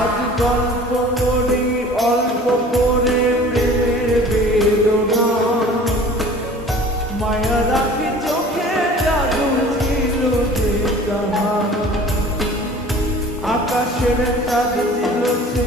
আজ অল্প করে প্রেমের বেদনা। মায়া রাখি চোখে জাদু ছিল যে আকাশের চাঁদ ছিল সে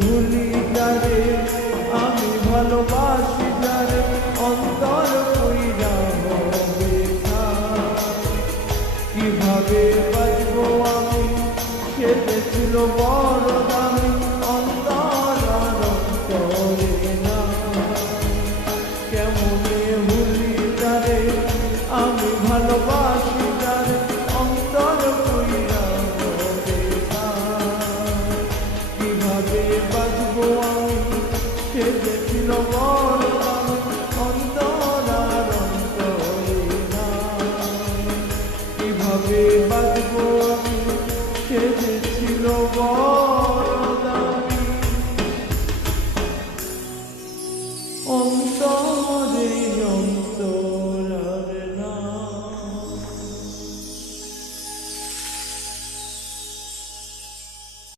ভুলি যারে আমি ভালোবাসি যারে অন্তর কইরা বাজবো আমি? সে ছিল বড় দামি অন্তর করে না। you know long.